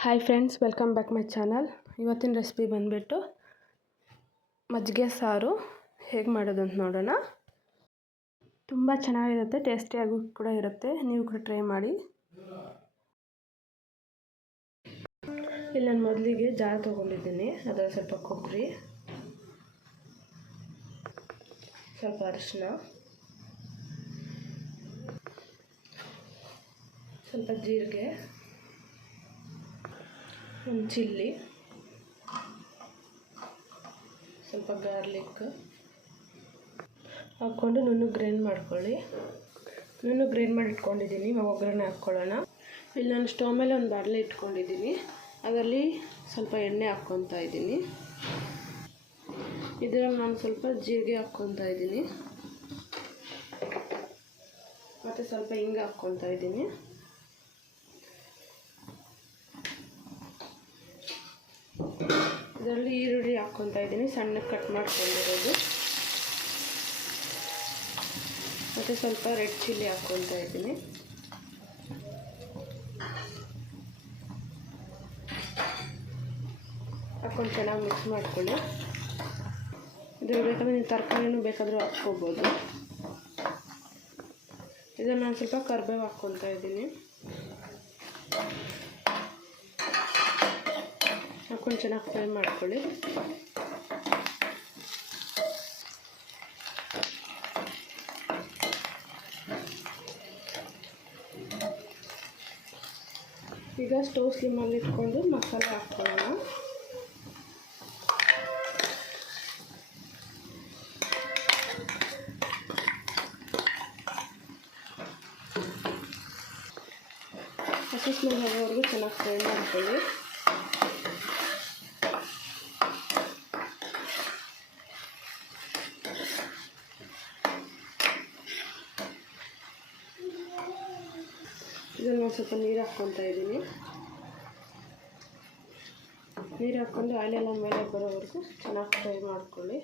Hi friends, welcome back my channel. ಇವತ್ತಿನ recipe ಬಂದುಬಿಟ್ಟು ಮಜ್ಜಿಗೆ ಸಾರು ಹೇಗೆ ಮಾಡೋದು ಅಂತ ನೋಡೋಣ. ತುಂಬ ಚೆನ್ನಾಗಿರುತ್ತೆ, ಟೇಸ್ಟಿಯಾಗೂ ಕೂಡ ಇರುತ್ತೆ. ನೀವು ಕೂಡ ಟ್ರೈ ಮಾಡಿ. ಇಲ್ಲಿ ನಾನು ಮೊದಲಿಗೆ ಜಾರ್ ತೊಗೊಂಡಿದ್ದೀನಿ. ಅದರಲ್ಲಿ ಸ್ವಲ್ಪ ಕೊಬ್ಬರಿ, ಸ್ವಲ್ಪ ಅರಿಶಿನ, ಸ್ವಲ್ಪ ಜೀರಿಗೆ, ಒಂದು ಚಿಲ್ಲಿ, ಸ್ವಲ್ಪ ಗಾರ್ಲಿಕ್ ಹಾಕ್ಕೊಂಡು ನುಣ್ಣಗೆ ಗ್ರೈಂಡ್ ಮಾಡ್ಕೊಳ್ಳಿ. ನುಣ್ಣಗೆ ಗ್ರೈಂಡ್ ಮಾಡಿ ಇಟ್ಕೊಂಡಿದ್ದೀನಿ. ಇವಾಗ ಒಗ್ಗರಣೆ ಹಾಕ್ಕೊಳ್ಳೋಣ. ಇಲ್ಲಿ ನಾನು ಸ್ಟವ್ ಮೇಲೆ ಒಂದು ಬಾಣಲೆ ಇಟ್ಕೊಂಡಿದ್ದೀನಿ. ಅದರಲ್ಲಿ ಸ್ವಲ್ಪ ಎಣ್ಣೆ ಹಾಕ್ಕೊತಾ ಇದ್ದೀನಿ. ಇದರಲ್ಲಿ ನಾನು ಸ್ವಲ್ಪ ಜೀರಿಗೆ ಹಾಕ್ಕೊತಾ ಇದ್ದೀನಿ ಮತ್ತು ಸ್ವಲ್ಪ ಹಿಂಗೆ ಹಾಕ್ಕೊತಾ ಇದ್ದೀನಿ. ಇದರಲ್ಲಿ ಈರುಳ್ಳಿ ಹಾಕ್ಕೊತಾ ಇದ್ದೀನಿ, ಸಣ್ಣಕ್ಕೆ ಕಟ್ ಮಾಡ್ಕೊಂಡಿರೋದು. ಮತ್ತು ಸ್ವಲ್ಪ ರೆಡ್ ಚಿಲ್ಲಿ ಹಾಕ್ಕೊತಾ ಇದ್ದೀನಿ. ಹಾಕ್ಕೊಂಡು ಚೆನ್ನಾಗಿ ಮಿಕ್ಸ್ ಮಾಡ್ಕೊಳ್ಳಿ. ಇದ್ರಲ್ಲಿ ಬೇಕಾದರೆ ನೀವು ತರಕಾರಿನೂ ಬೇಕಾದರೂ ಹಾಕ್ಕೋಬೋದು. ಇದನ್ನು ನಾನು ಸ್ವಲ್ಪ ಕರಿಬೇವು ಹಾಕ್ಕೊತಾ ಇದ್ದೀನಿ. ಹಾಕ್ಕೊಂಡು ಚೆನ್ನಾಗಿ ಫ್ರೈ ಮಾಡ್ಕೊಳ್ಳಿ. ಈಗ ಸ್ಟವ್ ಸ್ಲಿಮ್ಮಲ್ಲಿ ಇಟ್ಕೊಂಡು ಮಸಾಲೆ ಹಾಕ್ಕೊಳ್ಳೋಣ. ಹಸಿ ಸ್ಮೆಲ್ ಹೋಗೋವರೆಗೂ ಚೆನ್ನಾಗಿ ಫ್ರೈ ಮಾಡ್ಕೊಳ್ಳಿ. ಇದನ್ನು ಒಂದು ಸ್ವಲ್ಪ ನೀರು ಹಾಕ್ಕೊತಾ ಇದ್ದೀನಿ. ನೀರು ಹಾಕ್ಕೊಂಡು ಆಯಿಲೆಲ್ಲ ಮೇಲೆ ಬರೋವರೆಗೂ ಚೆನ್ನಾಗಿ ಫ್ರೈ ಮಾಡ್ಕೊಳ್ಳಿ.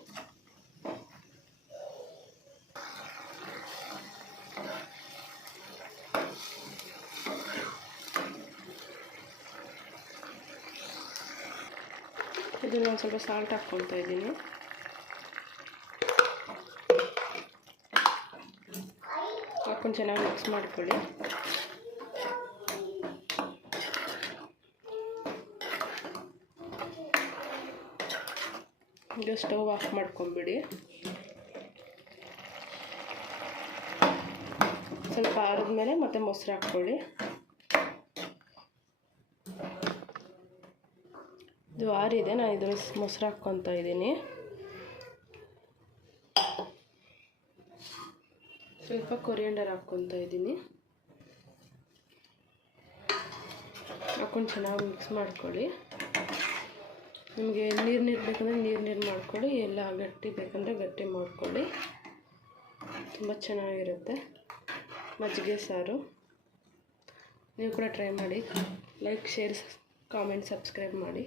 ಇದನ್ನು ಒಂದು ಸ್ವಲ್ಪ ಸಾಲ್ಟ್ ಹಾಕ್ಕೊತಾ ಇದ್ದೀನಿ. ಹಾಕ್ಕೊಂಡು ಚೆನ್ನಾಗಿ ಮಿಕ್ಸ್ ಮಾಡ್ಕೊಳ್ಳಿ. ಈಗ ಸ್ಟವ್ ಆಫ್ ಮಾಡ್ಕೊಂಬಿಡಿ. ಸ್ವಲ್ಪ ಆರಿದ್ಮೇಲೆ ಮತ್ತೆ ಮೊಸರು ಹಾಕ್ಕೊಳ್ಳಿ. ಇದು ಆರಿದೆ, ನಾನು ಇದನ್ನು ಮೊಸರು ಹಾಕ್ಕೊತಾ ಇದ್ದೀನಿ. ಸ್ವಲ್ಪ ಕೊರಿಯಂಡರ್ ಹಾಕ್ಕೊತಾ ಇದ್ದೀನಿ. ಹಾಕ್ಕೊಂಡು ಚೆನ್ನಾಗಿ ಮಿಕ್ಸ್ ಮಾಡ್ಕೊಳ್ಳಿ. ನಿಮಗೆ ನೀರು ಬೇಕಂದರೆ ನೀರು ಮಾಡ್ಕೊಳ್ಳಿ, ಎಲ್ಲ ಗಟ್ಟಿ ಬೇಕಂದರೆ ಗಟ್ಟಿ ಮಾಡ್ಕೊಳ್ಳಿ. ತುಂಬ ಚೆನ್ನಾಗಿರುತ್ತೆ ಮಜ್ಜಿಗೆ ಸಾರು. ನೀವು ಕೂಡ ಟ್ರೈ ಮಾಡಿ. ಲೈಕ್, ಶೇರ್, ಕಾಮೆಂಟ್, ಸಬ್ಸ್ಕ್ರೈಬ್ ಮಾಡಿ.